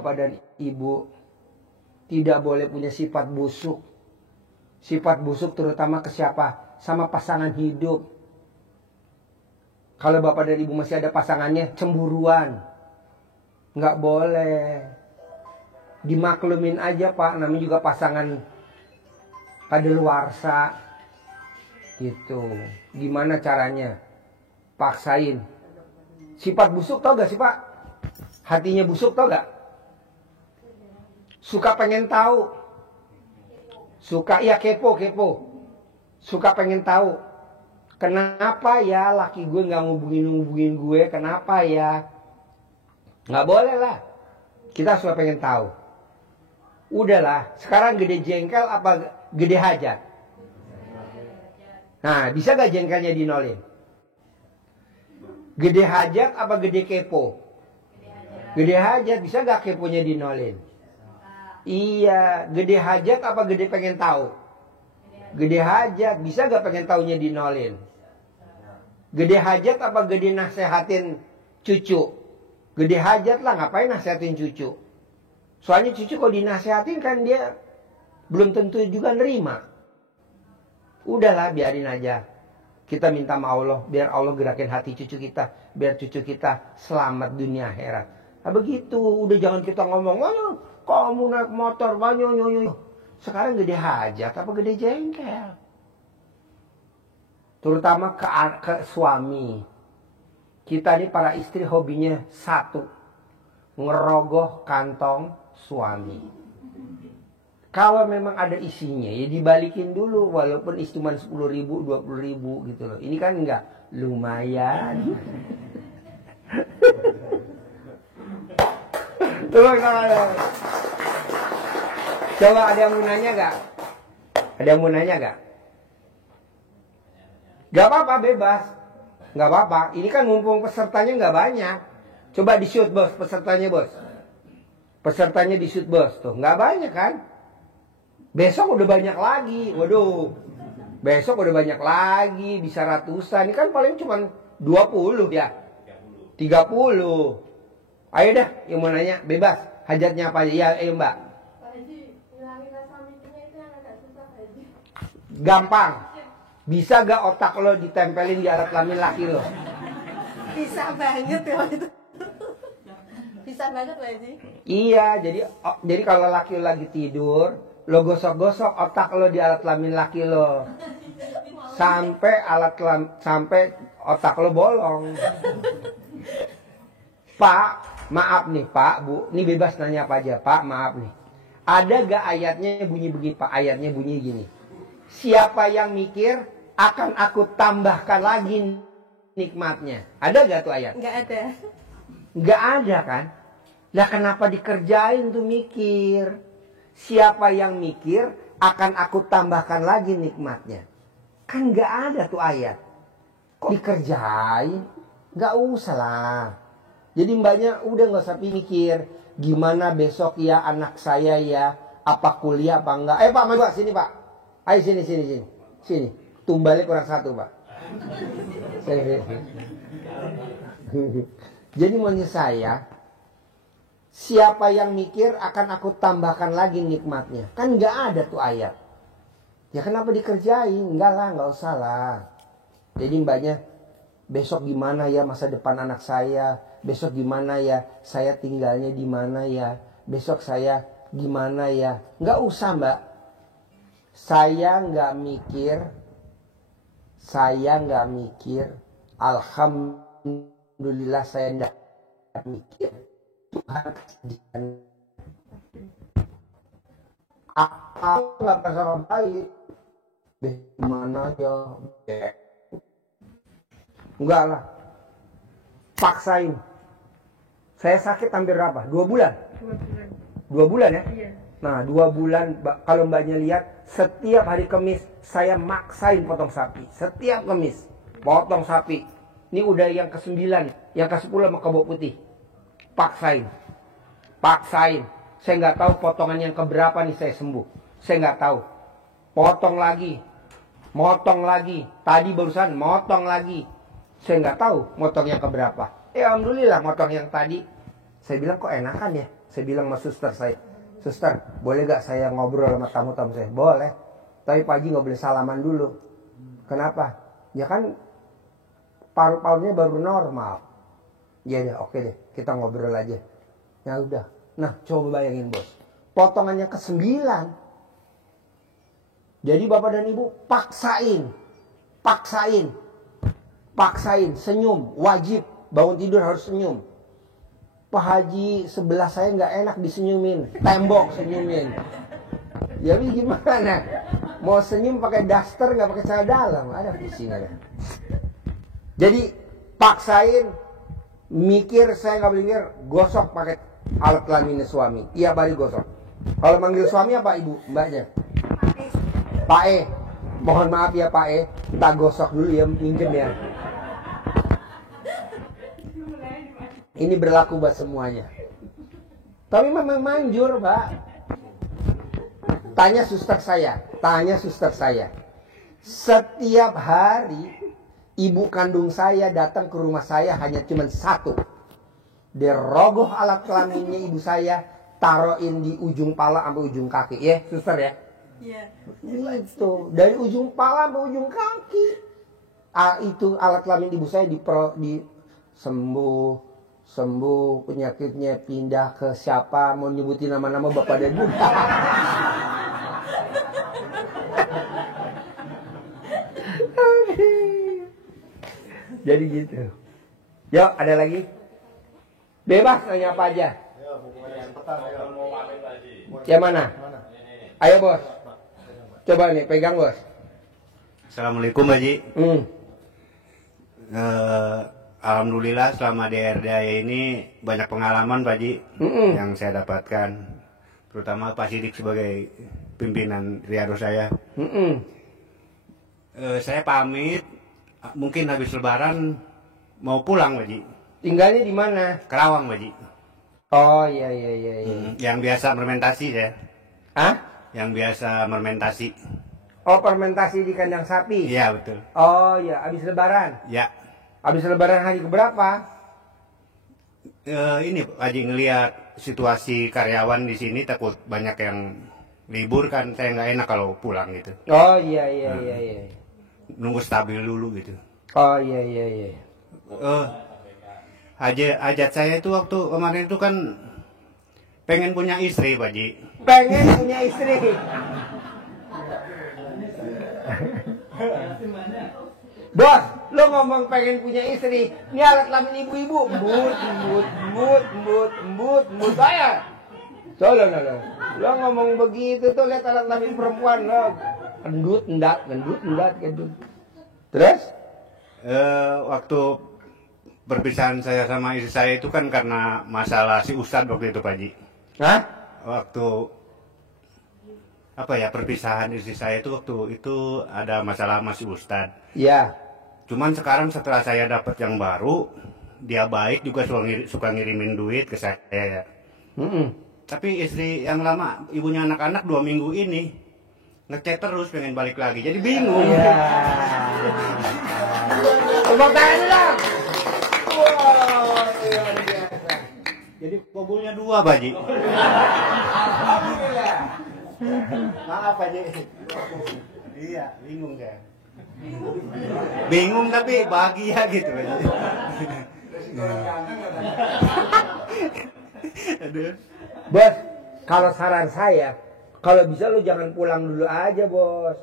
bapak dan ibu tidak boleh punya sifat busuk. Sifat busuk terutama ke siapa? Sama pasangan hidup. Kalau bapak dan ibu masih ada pasangannya, cemburuan. Nggak boleh. Dimaklumin aja pak, namanya juga pasangan kadaluarsa. Gitu. Gimana caranya? Paksain. Sifat busuk tau gak sih pak? Hatinya busuk tau gak? Suka pengen tahu. Suka, ya kepo. Suka pengen tahu. Kenapa ya laki gue gak ngubungin gue? Kenapa ya? Gak boleh lah. Kita suka pengen tahu. Udahlah, sekarang gede jengkel apa gede hajat? Nah, bisa gak jengkelnya dinolin? Gede hajat apa gede kepo? Gede hajat, bisa gak keponya dinolin? Iya, gede hajat apa gede pengen tahu? Gede hajat, bisa gak pengen taunya dinolin? Gede hajat apa gede nasehatin cucu? Gede hajat lah, ngapain nasehatin cucu? Soalnya cucu kalau dinasehatin kan dia belum tentu juga nerima. Udahlah, biarin aja. Kita minta sama Allah, biar Allah gerakin hati cucu kita. Biar cucu kita selamat dunia akhirat. Nah begitu, udah jangan kita ngomong, kamu naik motor, banyak. Sekarang gede hajat apa gede jengkel? Terutama ke suami. Kita nih para istri hobinya satu. Ngerogoh kantong suami. Kalau memang ada isinya ya dibalikin dulu. Walaupun cuma 10.000, 20.000 gitu loh. Ini kan enggak. Lumayan. Tolong tangan. Coba ada yang mau nanya gak? Ada yang mau nanya gak? Gak apa-apa, bebas. Gak apa-apa. Ini kan mumpung pesertanya gak banyak. Coba di shoot bos, pesertanya bos. Pesertanya di shoot bos. Tuh, gak banyak kan? Besok udah banyak lagi. Waduh. Besok udah banyak lagi. Bisa ratusan. Ini kan paling cuma 20 ya. 30. Ayo dah, yang mau nanya, bebas. Hajatnya apa aja? Ya, ayo mbak. Pak Haji, ngilangin rasa mikinya itu yang agak susah Pak Haji. Gampang. Bisa gak otak lo ditempelin di alat kelamin laki lo? Bisa banget ya itu. Bisa banget Pak Haji. Iya, jadi kalau laki lo lagi tidur, lo gosok-gosok otak lo di alat kelamin laki lo. Sampai otak lo bolong. Pak, maaf nih Pak, Bu, ini bebas nanya apa aja. Pak, maaf nih. Ada gak ayatnya bunyi begini Pak? Ayatnya bunyi gini. Siapa yang mikir akan aku tambahkan lagi nikmatnya. Ada gak tuh ayat? Nggak ada. Nggak ada kan? Lah kenapa dikerjain tuh mikir? Siapa yang mikir akan aku tambahkan lagi nikmatnya. Kan nggak ada tuh ayat. Kok dikerjain? Nggak usah lah. Jadi mbaknya udah nggak usah mikir. Gimana besok ya anak saya ya. Apa kuliah apa enggak. Pak, mari Pak, sini Pak. Ayo sini. Sini. Tumbalnya kurang satu Pak. Sini. Jadi maunya saya, siapa yang mikir akan aku tambahkan lagi nikmatnya. Kan nggak ada tuh ayat. Ya kenapa dikerjain? Enggak lah, nggak usah lah. Jadi mbaknya, besok gimana ya masa depan anak saya? Besok gimana ya saya tinggalnya di mana ya? Besok saya gimana ya? Nggak usah mbak. Saya nggak mikir. Alhamdulillah saya nggak mikir. Tuhan kasihkan. Apa nggak pasang baik? Gimana ya? Enggak lah. Paksain. Saya sakit hampir berapa? 2 bulan? 2 bulan ya? Iya. Nah 2 bulan kalau mbaknya lihat, setiap hari Kamis saya maksain potong sapi. Setiap Kamis potong sapi. Ini udah yang ke-9, yang ke-10 sama kebo putih. Paksain. Saya nggak tahu potongan yang keberapa nih saya sembuh. Saya nggak tahu. Motong lagi. Tadi barusan motong lagi. Saya nggak tahu motong yang keberapa. Alhamdulillah motong yang tadi. Saya bilang kok enakan ya. Saya bilang sama suster saya, suster, boleh gak saya ngobrol sama tamu-tamu saya? Boleh. Tapi Pak Haji gak boleh salaman dulu. Kenapa? Ya kan paru-parunya baru normal. Ya deh, oke deh, kita ngobrol aja. Ya udah. Nah, coba bayangin bos, potongannya ke-9. Jadi bapak dan ibu paksain, senyum, wajib, bangun tidur harus senyum. Pak Haji sebelah saya nggak enak disenyumin, tembok senyumin. Jadi gimana? Mau senyum pakai daster nggak pakai celana dalam, ada pusing ada. Jadi paksain, mikir saya nggak boleh mikir, gosok pakai alat kelamin suami. Iya balik gosok. Kalau manggil suami apa ibu, mbaknya? Pak E, mohon maaf ya Pak E, tak gosok dulu ya, minjem ya. Ini berlaku buat semuanya. Tapi memang manjur, Pak. Tanya suster saya. Setiap hari ibu kandung saya datang ke rumah saya hanya cuma satu. Dia rogoh alat kelaminnya ibu saya, taruhin di ujung pala sampai ujung kaki. Ya, suster ya? Iya. Itu dari ujung pala sampai ujung kaki. Itu alat kelamin ibu saya sembuh penyakitnya, pindah ke siapa, mau nyebutin nama-nama bapak dan ibu. Jadi gitu. Yuk, ada lagi? Bebas nanya apa aja. Yang mana? Ayo bos. Coba nih, pegang bos. Assalamualaikum Pak Haji. Alhamdulillah selama di RDA ini banyak pengalaman Pak Haji yang saya dapatkan. Terutama Pak Sidik sebagai pimpinan Riyado saya. Saya pamit, mungkin habis lebaran mau pulang Pak Haji. Tinggalnya di mana? Kerawang Pak Haji. Oh iya. Yang biasa fermentasi ya. Hah? Yang biasa fermentasi. Oh, fermentasi di kandang sapi? Iya betul. Oh iya, habis lebaran? Ya. Habis lebaran hari keberapa? Ini Pak Haji ngelihat situasi karyawan di sini, takut banyak yang libur kan, saya nggak enak kalau pulang gitu. Oh iya. Nunggu stabil dulu gitu. Oh iya. Hajat saya itu waktu kemarin itu kan pengen punya istri Pak Haji. Pengen punya istri. Bos, lo ngomong pengen punya istri, ini alat kelamin ibu-ibu, embut, saya. Coba lo ngomong begitu tuh, lihat alat kelamin perempuan lo, gendut, endat. Terus? Waktu perpisahan saya sama istri saya itu kan karena masalah si Ustadz waktu itu Pak Haji. Hah? Waktu perpisahan istri saya itu waktu itu ada masalah sama si Ustadz. Iya. Cuman sekarang setelah saya dapat yang baru, dia baik juga suka ngirimin duit ke saya. Tapi istri yang lama, ibunya anak-anak 2 minggu ini ngechat terus pengen balik lagi, jadi bingung. Iya. Tepuk tangan dong. Wow, luar biasa. Jadi kabulnya 2 Pak Haji. Alhamdulillah. Maaf Pak Haji. Iya, bingung saya. Bingung tapi bahagia gitu Pak Haji. Aduh. Bos, kalau saran saya, kalau bisa lo jangan pulang dulu aja bos.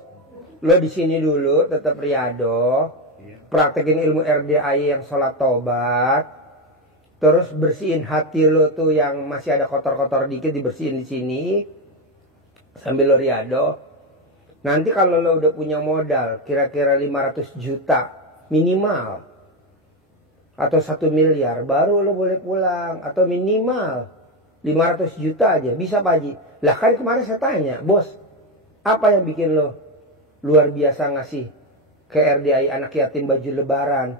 Lo di sini dulu, tetap Riyado, praktekin ilmu RDAI yang sholat tobat, terus bersihin hati lo tuh yang masih ada kotor-kotor dikit dibersihin di sini, sambil lo Riyado. Nanti kalau lo udah punya modal, kira-kira 500 juta minimal, atau 1 miliar, baru lo boleh pulang, atau minimal 500 juta aja, bisa Pak Haji. Lah kan kemarin saya tanya, bos, apa yang bikin lo luar biasa ngasih ke RDAI anak yatim baju lebaran?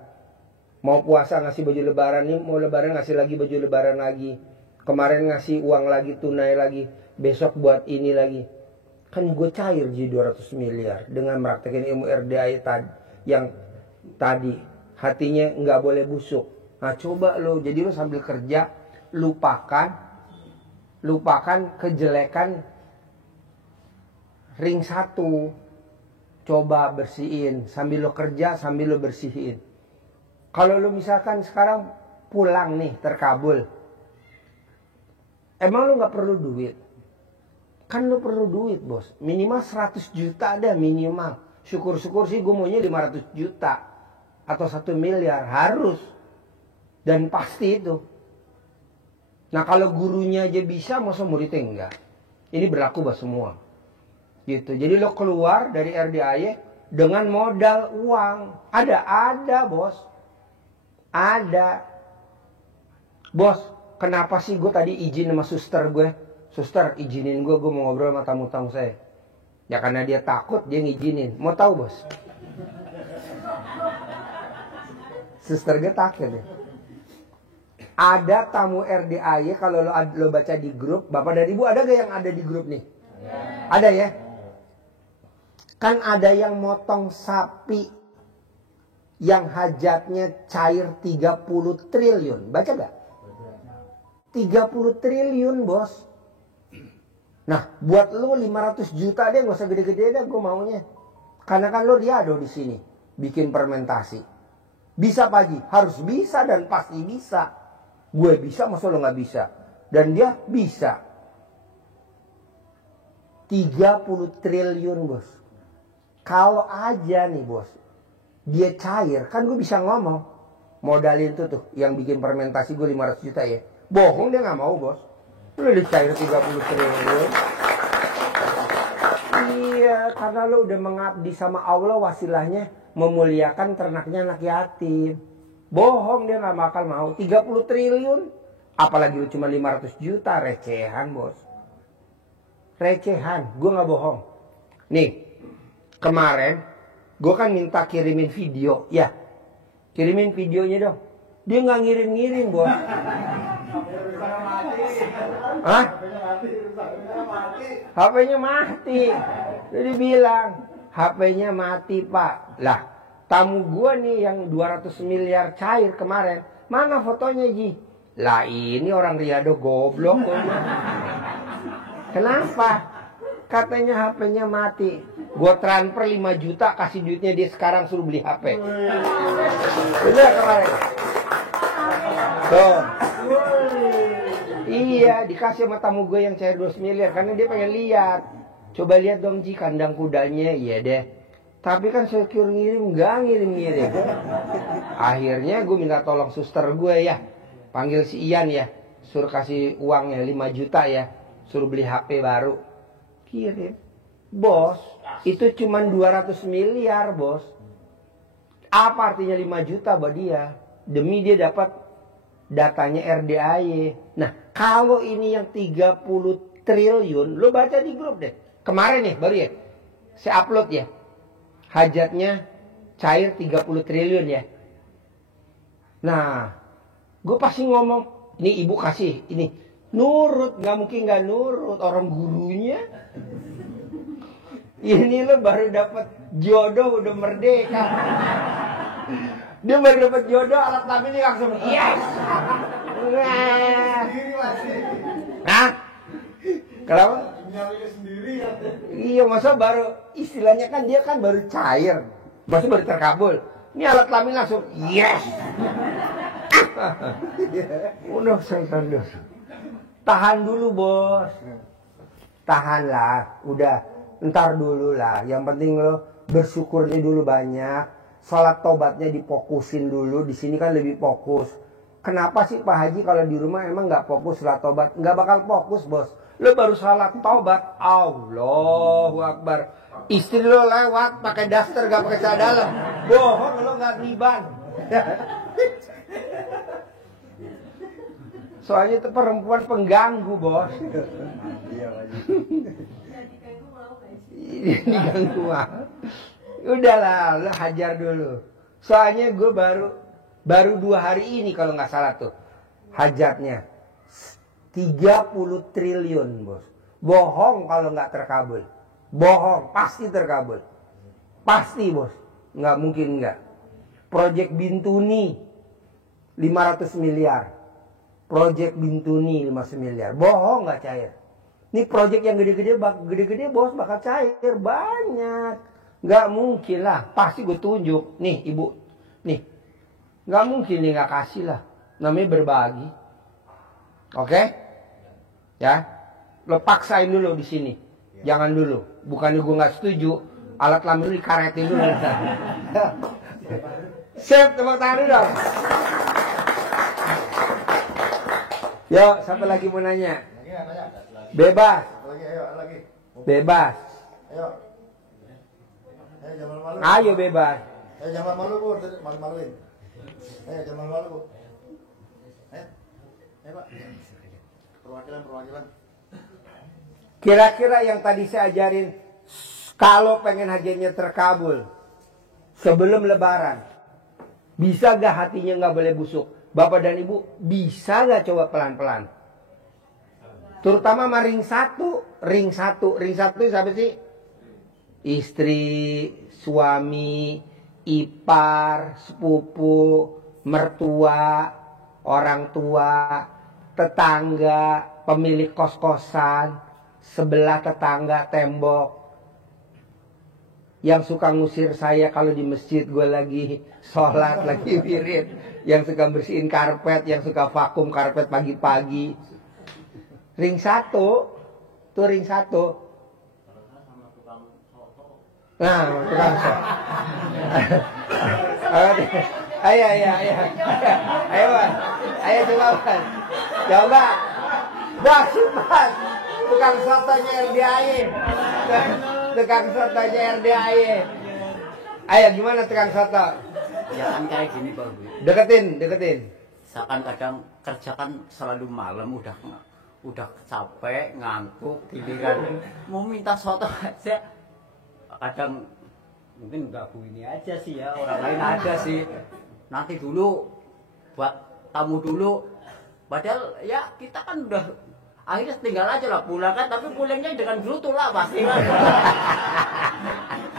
Mau puasa ngasih baju lebaran, nih mau lebaran ngasih lagi baju lebaran lagi. Kemarin ngasih uang lagi, tunai lagi, besok buat ini lagi. Kan gue cair jadi 200 miliar dengan meraktekin ilmu RDAI yang tadi. Hatinya nggak boleh busuk. Nah coba lo, jadi lo sambil kerja, lupakan lupakan kejelekan ring 1. Coba bersihin sambil lo kerja, sambil lo bersihin. Kalau lo misalkan sekarang pulang nih terkabul, emang lo nggak perlu duit? Kan lo perlu duit, bos. Minimal 100 juta ada minimal. Syukur-syukur sih gue maunya 500 juta atau 1 miliar harus, dan pasti itu. Nah kalau gurunya aja bisa, masa muridnya enggak? Ini berlaku buat semua. Gitu. Jadi lo keluar dari RDAY dengan modal uang. Ada bos. Ada. Bos, kenapa sih gue tadi izin sama suster gue? Suster, izinin gue mau ngobrol sama tamu-tamu saya. Ya karena dia takut, dia ngizinin. Mau tahu, bos? Suster gue takut ya. Ada tamu RDAY, kalau lo baca di grup, Bapak dan Ibu ada gak yang ada di grup nih? Ada ya? Kan ada yang motong sapi yang hajatnya cair 30 triliun. Baca gak? 30 triliun, bos. Nah, buat lo 500 juta deh, gak usah gede-gede deh, gue maunya. Karena kan lo riado di sini, bikin fermentasi. Bisa pagi, harus bisa dan pasti bisa. Gue bisa, masa lo gak bisa? Dan dia bisa. 30 triliun, bos. Kalau aja nih, bos, dia cair, kan gue bisa ngomong. Modalin tuh, yang bikin fermentasi gue 500 juta ya. Bohong dia gak mau, bos. Udah dicair 30 triliun. Iya, karena lo udah mengabdi sama Allah, wasilahnya memuliakan ternaknya anak yatim. Bohong dia gak bakal mau. 30 triliun. Apalagi lu cuma 500 juta. Recehan, bos. Recehan. Gue gak bohong. Nih, kemarin gue kan minta kirimin video. Ya, kirimin videonya dong. Dia gak ngirim-ngirim, bos. Hah? HP-nya mati. Jadi bilang, HP-nya mati, Pak. Lah, tamu gua nih yang 200 miliar cair kemarin, mana fotonya, Ji? Lah ini orang riado goblok. Kenapa? Katanya HP-nya mati. Gua transfer 5 juta, kasih duitnya dia sekarang, suruh beli HP. Udah kemarin. Tuh. Iya, dikasih sama tamu gue yang cair 200 miliar. Karena dia pengen lihat. Coba lihat dong, Ji, kandang kudanya. Iya deh. Tapi kan secure ngirim, nggak ngirim-ngirim. Akhirnya gue minta tolong suster gue ya. Panggil si Ian ya. Suruh kasih uangnya 5 juta ya. Suruh beli HP baru. Kirim. Bos, itu cuma 200 miliar, bos. Apa artinya 5 juta buat dia? Demi dia dapat datanya RDAY. Nah, kalau ini yang 30 triliun, lo baca di grup deh. Kemarin nih, baru ya. Saya upload ya. Hajatnya cair 30 triliun ya. Nah, gue pasti ngomong, ini ibu kasih, ini. Nurut, gak mungkin gak nurut. Orang gurunya. Ini lo baru dapat jodoh, udah merdeka. Dia baru dapat jodoh, alat kelamin ini langsung yes. Nah, kenapa? Iya, masa baru istilahnya kan dia kan baru cair, masa baru terkabul. Ini alat kelamin langsung yes. Udah setan dos. Tahan dulu, bos. Tahanlah, udah. Ntar dulu lah. Yang penting lo bersyukurnya dulu banyak. Salat tobatnya difokusin dulu. Di sini kan lebih fokus. Kenapa sih Pak Haji kalau di rumah emang nggak fokus salat tobat? Nggak bakal fokus, bos. Lo baru salat tobat, Allahu Akbar. Istri lo lewat pakai daster gak pakai celana dalam. Bohong, lo nggak riban. Soalnya itu perempuan pengganggu, bos. Iya, Haji. Diganggu mah. Udahlah, lo hajar dulu. Soalnya gue baru 2 hari ini kalau nggak salah tuh hajatnya 30 triliun, bos. Bohong kalau nggak terkabul. Bohong, pasti terkabul. Pasti, bos. Nggak mungkin nggak. Proyek Bintuni 500 miliar. Proyek Bintuni 15 miliar. Bohong nggak cair. Ini proyek yang gede-gede bos bakal cair banyak. Nggak mungkin lah. Pasti gue tunjuk. Nih ibu. Nih. Nggak mungkin nih nggak kasih lah. Namanya berbagi. Oke? Ya. Lo paksain dulu di sini. Jangan dulu. Bukannya gue nggak setuju. Alat kelamin lu dikaretin dulu. Sip, tepuk tangan dulu dong. Yuk, siapa lagi mau nanya? Bebas. Bebas. Ayo bebas. Jangan malu bu, malu-maluin. Jangan malu bu. Pak. Perwakilan. Kira-kira yang tadi saya ajarin, kalau pengen hajatnya terkabul sebelum lebaran, bisa gak hatinya gak boleh busuk? Bapak dan ibu bisa gak coba pelan-pelan? Terutama sama ring satu. Ring satu siapa sih? Istri, suami, ipar, sepupu, mertua, orang tua, tetangga, pemilik kos-kosan, sebelah tetangga tembok. Yang suka ngusir saya kalau di masjid gue lagi sholat, lagi wirid. Yang suka bersihin karpet, yang suka vakum karpet pagi-pagi. Ring satu. Tuh ring satu. Nah, tukang soto. Ayo. Ayo coba, Bang. Coba. Bos. Tukang sotonya RDAY. Tukang sotonya RDAY. Ayo gimana tukang soto? Ya kan kayak gini Pak Bu. Deketin. Seakan kadang kerja kan selalu malam udah capek, ngantuk, giliran mau minta soto aja. Kadang mungkin enggak Bu ini aja sih ya, orang lain ada sih. Nanti dulu buat tamu dulu. Padahal ya kita kan udah akhirnya tinggal aja lah pulang kan, tapi pulangnya dengan bruto lah pasti kan.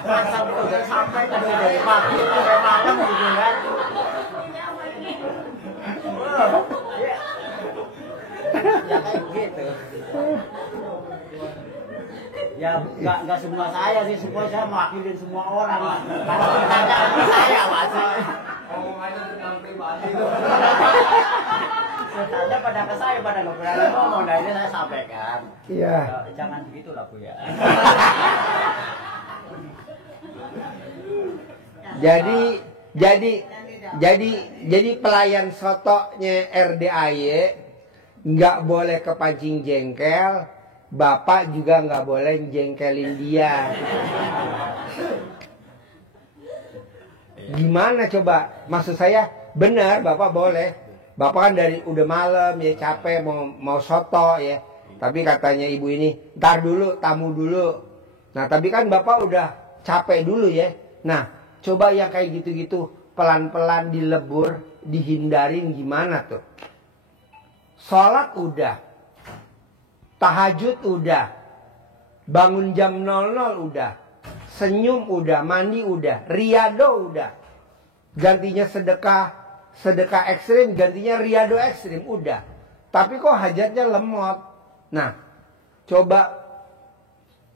Masa udah sampai kan dari pagi sampai malam gitu kan. Ya kayak gitu. Ya nggak semua saya sih, semua saya mewakilin semua orang. Kalau ditanya saya masih. Omongannya tentang pribadi. Tanya pada ke saya, pada nggak berani ngomong. Nah ini saya sampaikan. Iya. Jangan begitulah Bu ya. Jadi pelayan sotonya RDAY nggak boleh kepancing jengkel, bapak juga nggak boleh jengkelin dia. Gimana coba? Maksud saya benar, bapak boleh. Bapak kan dari udah malam ya capek mau soto ya. Tapi katanya ibu ini, ntar dulu, tamu dulu. Nah tapi kan bapak udah capek dulu ya. Nah coba yang kayak gitu-gitu pelan-pelan dilebur, dihindarin gimana tuh? Sholat udah, tahajud udah, bangun jam 00 udah, senyum udah, mandi udah, riado udah. Gantinya sedekah ekstrim, gantinya riado ekstrim udah. Tapi kok hajatnya lemot. Nah, coba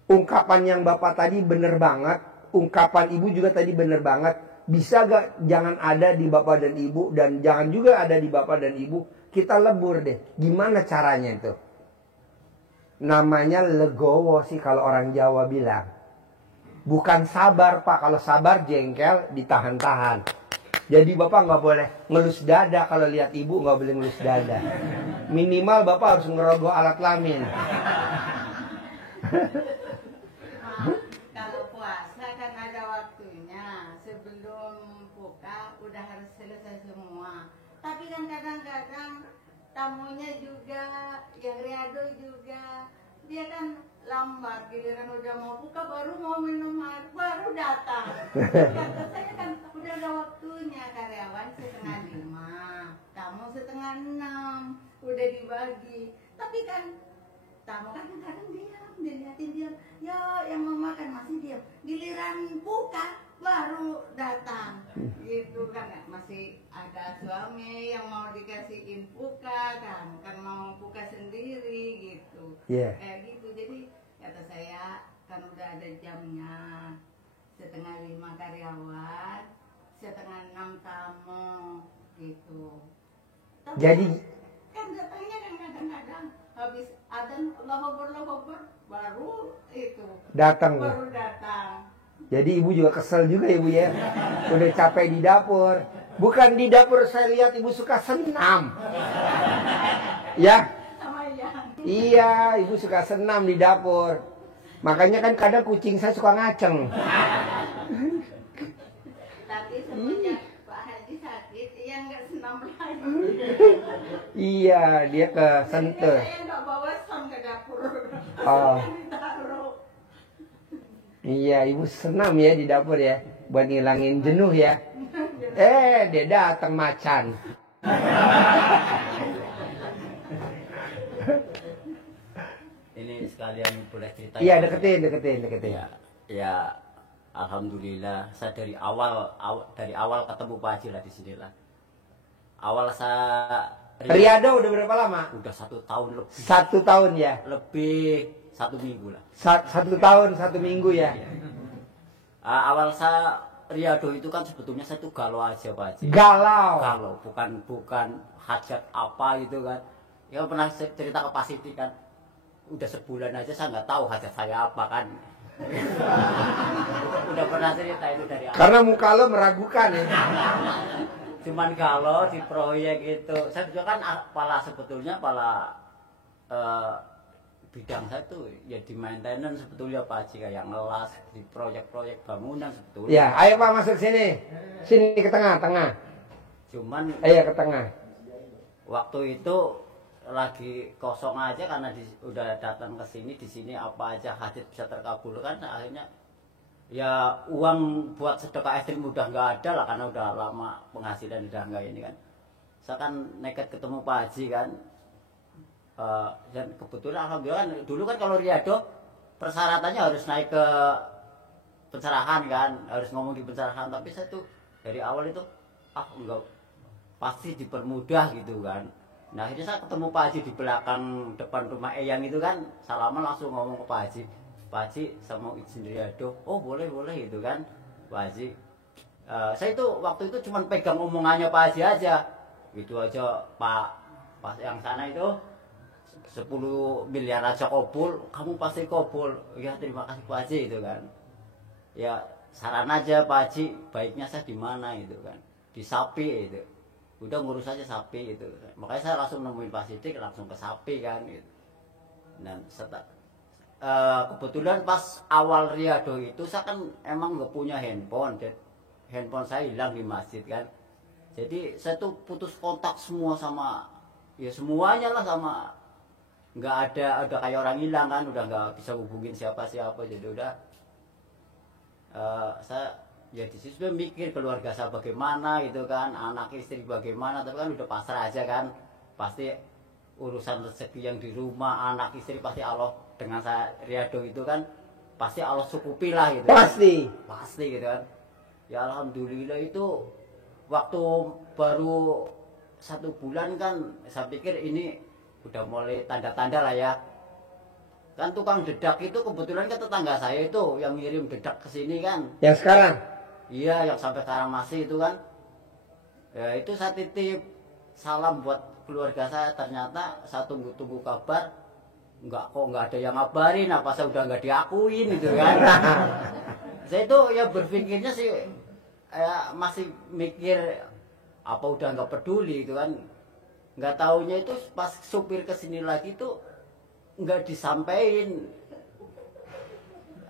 ungkapan yang bapak tadi bener banget, ungkapan ibu juga tadi bener banget. Bisa gak jangan ada di bapak dan ibu, dan jangan juga ada di bapak dan ibu. Kita lebur deh. Gimana caranya itu? Namanya legowo sih kalau orang Jawa bilang. Bukan sabar Pak. Kalau sabar jengkel ditahan-tahan. Jadi bapak nggak boleh ngelus dada. Kalau lihat ibu nggak boleh ngelus dada. Minimal bapak harus ngerogoh alat kelamin. Kalau puasa kan ada waktunya. Sebelum buka udah harus selesai semua. Tapi kan kadang-kadang tamunya juga, yang riado juga, dia kan lambat, giliran udah mau buka baru mau minum air, baru datang. Kata saya kan udah ada waktunya, karyawan 4:30, tamu 5:30, udah dibagi. Tapi kan tamu kan kadang diam, dilihatin diam, ya yang mau makan masih diam, giliran buka baru datang gitu kan. Masih ada suami yang mau dikasihin buka kan mau buka sendiri gitu. Iya. Kayak gitu. Jadi kata saya kan udah ada jamnya, 4:30 karyawan, 5:30 tamu gitu. Tapi Jadi kan datangnya kan kadang-kadang habis adzan Allahu Akbar baru itu datang. baru datang. Jadi ibu juga kesel juga ibu ya. Udah capek di dapur. Bukan di dapur saya lihat ibu suka senam. Ya. Sama yang Iya, ibu suka senam di dapur. Makanya kan kadang kucing saya suka ngaceng. tapi semenjak Pak Haji sakit dia nggak senam lagi. Iya, dia ke Jadinya sentuh. saya nggak bawa sam ke dapur. Oh. Ditaruh. Iya, ibu senam ya di dapur ya. Buat ngilangin jenuh ya. Dia datang macan. Ini sekalian boleh cerita. Iya, deketin. Ya, alhamdulillah saya dari awal ketemu Pak Haji lah di sini lah. Awal saya Riado udah berapa lama? udah 1 tahun lebih. 1 tahun ya. Lebih 1 minggu lah. 1 tahun 1 minggu ya. Awal saya Riado itu kan sebetulnya saya tuh galau aja Pak Haji. Galau. Galau, bukan hajat apa gitu kan. Ya pernah cerita ke Pak Siti kan. Udah sebulan aja saya nggak tahu hajat saya apa kan. Udah pernah cerita itu dari awal. Karena muka lo meragukan ya. Cuman kalau di proyek itu saya juga kan sebetulnya bidang saya tuh ya di maintenance sebetulnya Pak Haji, kayak ngelas di proyek-proyek bangunan sebetulnya. Ya, ayo Pak masuk sini. Sini ke tengah. Cuman Ayo ke tengah. waktu itu lagi kosong aja karena udah datang ke sini, di sini apa aja hajat bisa terkabulkan, akhirnya ya uang buat sedekah ekstrim udah nggak ada lah karena udah lama penghasilan udah nggak ini kan. Saya kan nekat ketemu Pak Haji kan. Dan kebetulan alhamdulillah kan dulu kan kalau Riado persyaratannya harus naik ke pencerahan kan, harus ngomong di pencerahan, tapi saya tuh dari awal itu enggak, pasti dipermudah gitu kan. Nah akhirnya saya ketemu Pak Haji di belakang depan rumah Eyang itu kan, salaman langsung ngomong ke Pak Haji, Pak Haji saya mau izin Riado. Oh boleh gitu kan Pak Haji. Saya itu waktu itu cuma pegang omongannya Pak Haji aja gitu aja. Pak yang sana itu 10 miliar aja kabul, kamu pasti kabul. Ya terima kasih Pak Haji itu kan. Ya saran aja Pak Haji, baiknya saya di mana itu kan, di sapi itu. Udah ngurus aja sapi itu. Makanya saya langsung nemuin Pak Sidik, langsung ke sapi kan gitu. Dan kebetulan pas awal Riado itu saya kan emang nggak punya handphone. Handphone saya hilang di masjid kan. Jadi saya tuh putus kontak semua sama, ya semuanya lah, sama nggak ada kayak orang hilang kan, udah nggak bisa hubungin siapa-siapa. Jadi udah saya ya di situ mikir keluarga saya bagaimana gitu kan, anak istri bagaimana, tapi kan udah pasrah aja kan. Pasti urusan rezeki yang di rumah, anak istri pasti Allah, dengan saya Riado itu kan pasti Allah cukupi lah gitu. Pasti gitu kan. Ya alhamdulillah itu waktu baru 1 bulan kan saya pikir ini udah mulai tanda-tanda lah ya. Kan tukang dedak itu kebetulan kan tetangga saya itu yang ngirim dedak ke sini kan. Yang sekarang? Iya, yang sampai sekarang masih itu kan. Ya itu saya titip salam buat keluarga saya, ternyata saya tunggu-tunggu kabar, nggak ada yang ngabarin, apa saya udah nggak diakuin gitu kan. Saya itu ya berpikirnya sih masih mikir apa udah nggak peduli gitu kan. Nggak taunya itu pas supir kesini lagi tuh nggak disampaikan.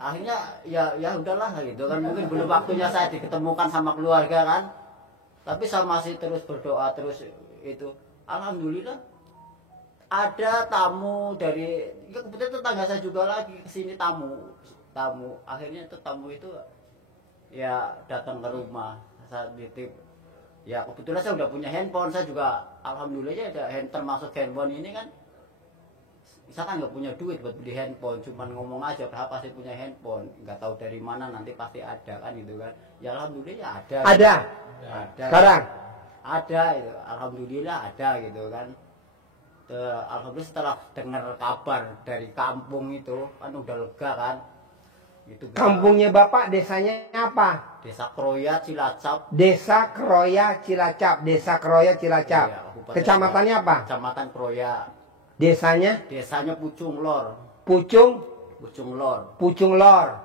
Akhirnya ya udahlah gitu kan, mungkin belum waktunya saya diketemukan sama keluarga kan. Tapi saya masih terus berdoa terus itu. Alhamdulillah ada tamu dari, ya kebetulan tetangga saya juga lagi kesini, tamu. Akhirnya itu tamu itu ya datang ke rumah, saya titip. Ya kebetulan saya udah punya handphone, saya juga alhamdulillah ya ada termasuk handphone ini kan. Misalkan nggak punya duit buat beli handphone, cuman ngomong aja pasti punya handphone, nggak tahu dari mana nanti pasti ada kan gitu kan. Ya alhamdulillah ya ada. Ada. Ada. Sekarang? ada itu, alhamdulillah ada gitu kan. Alhamdulillah setelah dengar kabar dari kampung itu kan udah lega kan. Itu Kampungnya Bapak desanya apa? Desa Kroya Cilacap. Desa Kroya Cilacap. Desa Kroya Cilacap. Iya, Kabupaten Kecamatannya apa? Kecamatan Kroya. Desanya Desanya Pucung Lor. Pucung Pucung Lor. Pucung Lor.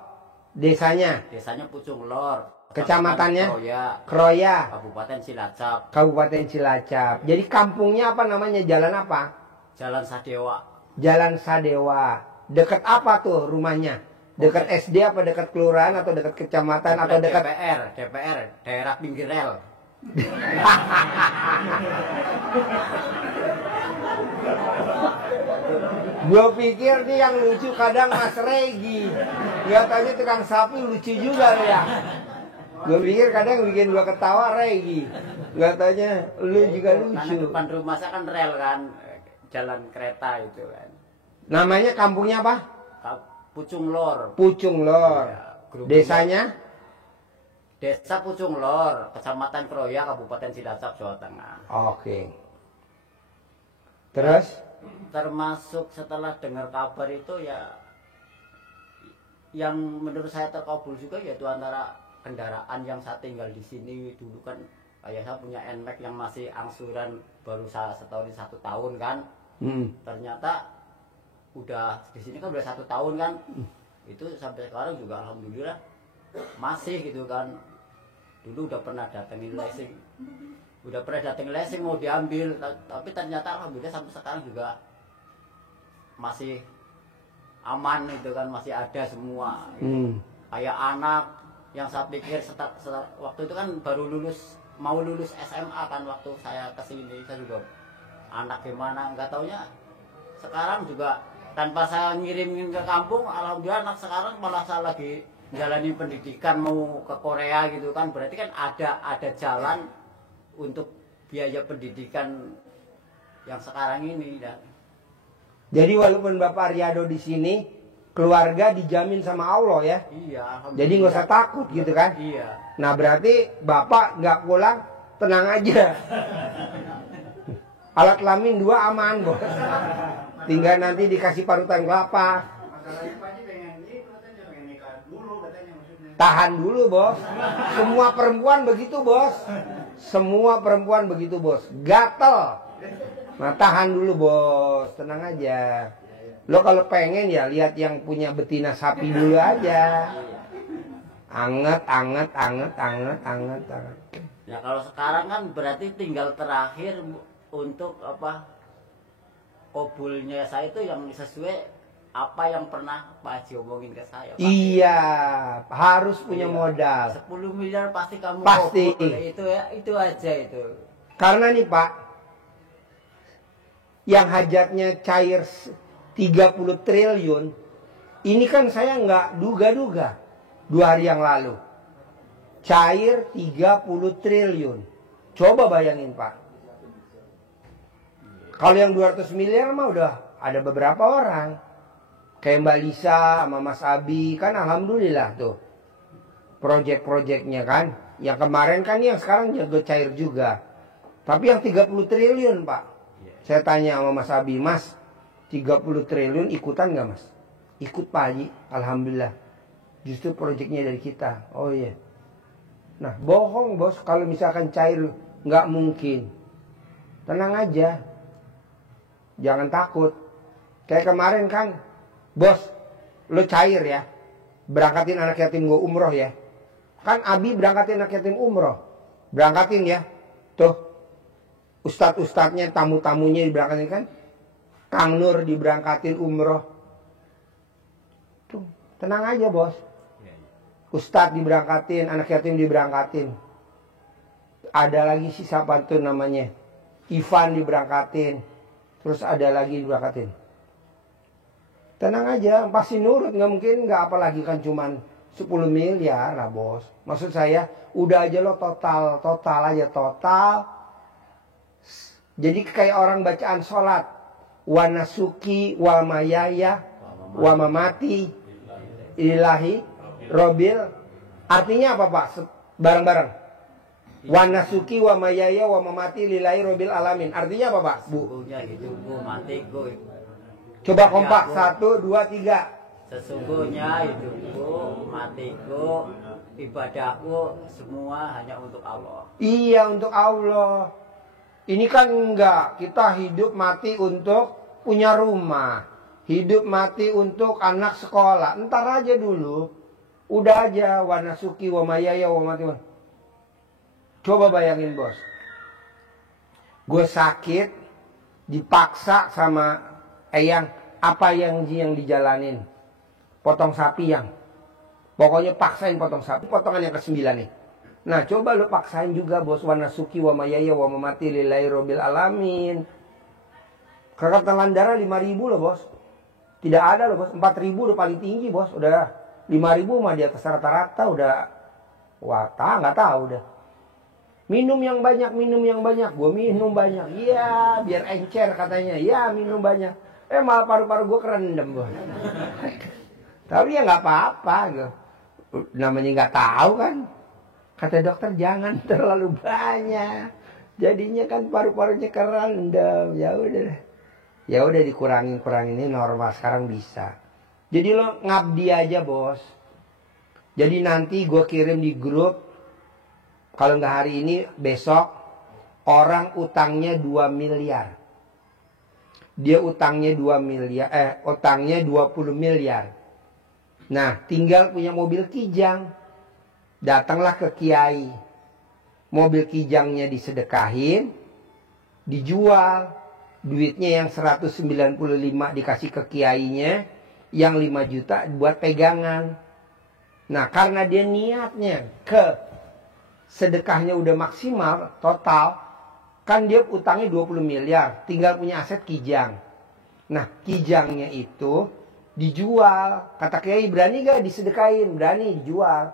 Desanya Desanya Pucung Lor. Kecamatannya Kroya. Kroya. Kabupaten Cilacap. Kabupaten Cilacap. Jadi kampungnya apa namanya? Jalan apa? Jalan Sadewa. Jalan Sadewa. Dekat apa tuh rumahnya? Dekat SD apa dekat kelurahan atau dekat kecamatan atau dekat DPR, daerah pinggir rel. Gue pikir nih yang lucu kadang Mas Regi. Gak tanya tukang sapi lucu juga ya. Gue pikir kadang bikin gue ketawa Regi. Gak tanya lu juga Karena lucu. depan rumah saya kan rel kan, jalan kereta itu kan. Namanya kampungnya apa? Pucung Lor. Pucung Lor. Iya, grupnya- Desanya Desa Pucung Lor, Kecamatan Kroya, Kabupaten Cilacap, Jawa Tengah. oke. Terus Termasuk setelah dengar kabar itu ya, yang menurut saya terkabul juga yaitu antara kendaraan yang saya tinggal di sini dulu kan, kayak saya punya NMAX yang masih angsuran baru setahun 1 tahun kan. Ternyata udah di sini kan udah 1 tahun kan, itu sampai sekarang juga alhamdulillah masih gitu kan. Dulu udah pernah datengin leasing, mau diambil, tapi ternyata alhamdulillah sampai sekarang juga masih aman itu kan, masih ada semua. Kayak anak yang saya pikir waktu itu kan mau lulus SMA kan, waktu saya kesini saya juga anak gimana nggak taunya sekarang juga tanpa saya ngirimin ke kampung, alhamdulillah anak sekarang malah saya lagi jalani pendidikan mau ke Korea gitu kan. Berarti kan ada jalan untuk biaya pendidikan yang sekarang ini. Dan jadi walaupun Bapak Riyado di sini, keluarga dijamin sama Allah ya. iya, alhamdulillah. Jadi nggak usah takut gitu kan. Iya. Nah berarti Bapak nggak pulang, tenang aja. Alat kelamin 2 aman bos. Tinggal nanti dikasih parutan kelapa. Masalahnya Pak Haji pengen itu katanya pengen nikah dulu katanya maksudnya. Tahan dulu bos. Semua perempuan begitu bos. Semua perempuan begitu bos. Gatel. Nah tahan dulu bos. Tenang aja. Lo kalau pengen ya lihat yang punya betina sapi dulu aja. Anget. Ya kalau sekarang kan berarti tinggal terakhir untuk apa, kabulnya saya itu yang sesuai apa yang pernah Pak Haji omongin ke saya. Pak. Iya, harus punya modal. 10 miliar pasti kamu Pasti. kabul. Itu ya, itu aja itu. Karena nih Pak, yang hajatnya cair 30 triliun, ini kan saya nggak duga-duga 2 hari yang lalu. Cair 30 triliun. Coba bayangin Pak. Kalau yang 200 miliar mah udah ada beberapa orang. Kayak Mbak Lisa sama Mas Abi, kan alhamdulillah tuh. Project-projectnya kan. Yang kemarin kan yang sekarang jago cair juga. Tapi yang 30 triliun Pak. Saya tanya sama Mas Abi, Mas 30 triliun ikutan nggak Mas? Ikut Pak Haji, alhamdulillah. Justru projectnya dari kita. Oh iya. Nah bohong bos kalau misalkan cair, nggak mungkin. Tenang aja. Jangan takut. Kayak kemarin kan, bos, lo cair ya. Berangkatin anak yatim gue umroh ya. Kan Abi berangkatin anak yatim umroh. Berangkatin ya. Tuh, ustadz-ustadznya, tamu-tamunya diberangkatin kan. Kang Nur diberangkatin umroh. Tuh, tenang aja bos. Ustadz diberangkatin, anak yatim diberangkatin. Ada lagi si siapa tuh namanya. Ivan diberangkatin. Terus ada lagi diberangkatin. Tenang aja, pasti nurut. Nggak mungkin nggak, apalagi kan cuman 10 miliar lah bos. Maksud saya, udah aja lo total aja. Jadi kayak orang bacaan sholat. Wa nasuki wa mayaya wa mamati ilahi robil. Artinya apa Pak? Bareng-bareng. Wa nasuki wa mayaya wa mamati lillahi rabbil alamin. Artinya apa, Pak? Bu. Sesungguhnya hidupku, matiku. Coba kompak. 1, 2, 3. Sesungguhnya hidupku, matiku, ibadahku semua hanya untuk Allah. Iya, untuk Allah. Ini kan enggak. Kita hidup mati untuk punya rumah. Hidup mati untuk anak sekolah. Entar aja dulu. Udah aja. Wa nasuki wa mayaya wa mamati. Coba bayangin, bos. Gue sakit, dipaksa sama Eyang. Apa yang dijalanin? Potong sapi yang. Pokoknya paksain potong sapi. Potongan yang ke-9 nih. Nah, coba lu paksain juga, bos. Wa nasuki wa mayaya wa mamati lillahi rabbil alamin. Kekentalan darah 5.000 loh, bos. Tidak ada loh, bos. 4.000 udah paling tinggi, bos. Udah 5.000 mah di atas rata-rata udah. Wah, nggak tahu udah. Minum yang banyak, minum yang banyak. Gue minum banyak. Iya, biar encer katanya. Iya, minum banyak. Malah paru-paru gue kerendam, bos. Tapi ya nggak apa-apa, gitu. Namanya nggak tahu kan. Kata dokter jangan terlalu banyak. Jadinya kan paru-parunya kerendam. Ya udah dikurangin ini normal sekarang bisa. Jadi lo ngabdi aja, bos. Jadi nanti gue kirim di grup. Kalau nggak hari ini, besok. Orang utangnya 2 miliar. Dia utangnya 2 miliar. Utangnya 20 miliar. Nah, tinggal punya mobil kijang. Datanglah ke kiai. Mobil kijangnya disedekahin. Dijual. Duitnya yang 195 dikasih ke kiainya. Yang 5 juta buat pegangan. Nah, karena dia niatnya sedekahnya udah maksimal, total. Kan dia utangnya 20 miliar. Tinggal punya aset kijang. Nah, kijangnya itu dijual. Kata kiai, berani gak disedekahin? Berani, dijual.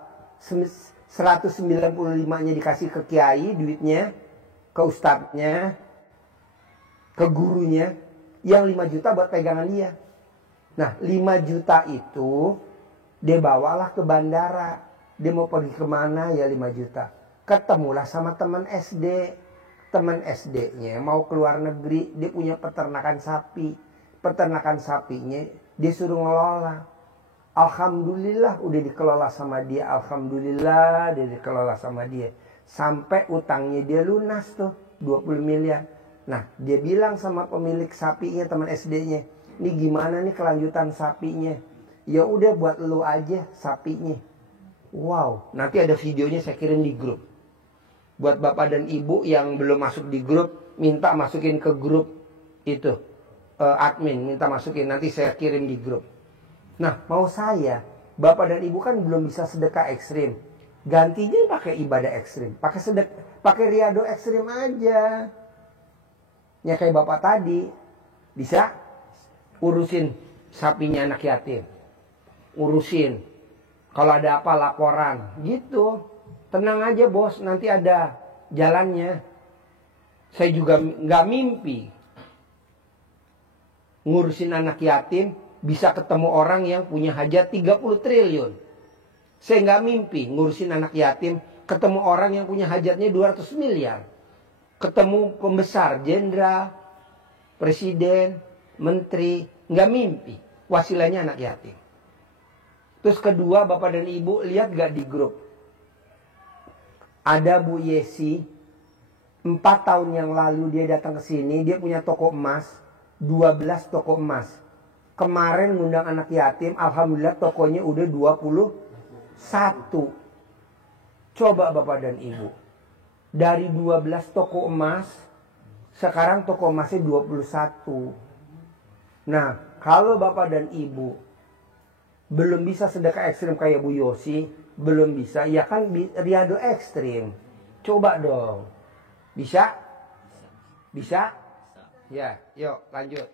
195-nya dikasih ke kiai, duitnya. Ke ustadznya. Ke gurunya. Yang 5 juta buat pegangan dia. Nah, 5 juta itu dia bawalah ke bandara. Dia mau pergi kemana ya 5 juta. Ketemulah sama teman SD. Teman SD-nya mau keluar negeri. Dia punya peternakan sapi. Peternakan sapinya dia suruh ngelola. Alhamdulillah udah dikelola sama dia. Alhamdulillah dia dikelola sama dia. Sampai utangnya dia lunas tuh. 20 miliar. Nah, dia bilang sama pemilik sapinya, teman SD-nya. Ini gimana nih kelanjutan sapinya? Ya udah buat lu aja sapinya. Wow, nanti ada videonya saya kirim di grup. Buat bapak dan ibu yang belum masuk di grup, minta masukin ke grup itu. Admin, minta masukin. Nanti saya kirim di grup. Nah, mau saya, bapak dan ibu kan belum bisa sedekah ekstrim. Gantinya pakai ibadah ekstrim. Pakai riado ekstrim aja. Ya kayak bapak tadi. Bisa urusin sapinya anak yatim. Urusin. Kalau ada apa laporan. Gitu. Tenang aja bos, nanti ada jalannya. Saya juga nggak mimpi ngurusin anak yatim bisa ketemu orang yang punya hajat 30 triliun. Saya nggak mimpi ngurusin anak yatim ketemu orang yang punya hajatnya 200 miliar. Ketemu pembesar, jenderal, presiden, menteri, nggak mimpi. Wasilahnya anak yatim. Terus kedua, bapak dan ibu lihat gak di grup? Ada Bu Yesi, 4 tahun yang lalu dia datang ke sini, dia punya toko emas, 12 toko emas. Kemarin ngundang anak yatim, alhamdulillah tokonya udah 21. Coba bapak dan ibu. Dari 12 toko emas, sekarang toko emasnya 21. Nah, kalau bapak dan ibu belum bisa sedekah ekstrim kayak Bu Yosi, belum bisa, ya kan riado ekstrim. Coba dong. Bisa? Bisa? Ya, yuk lanjut.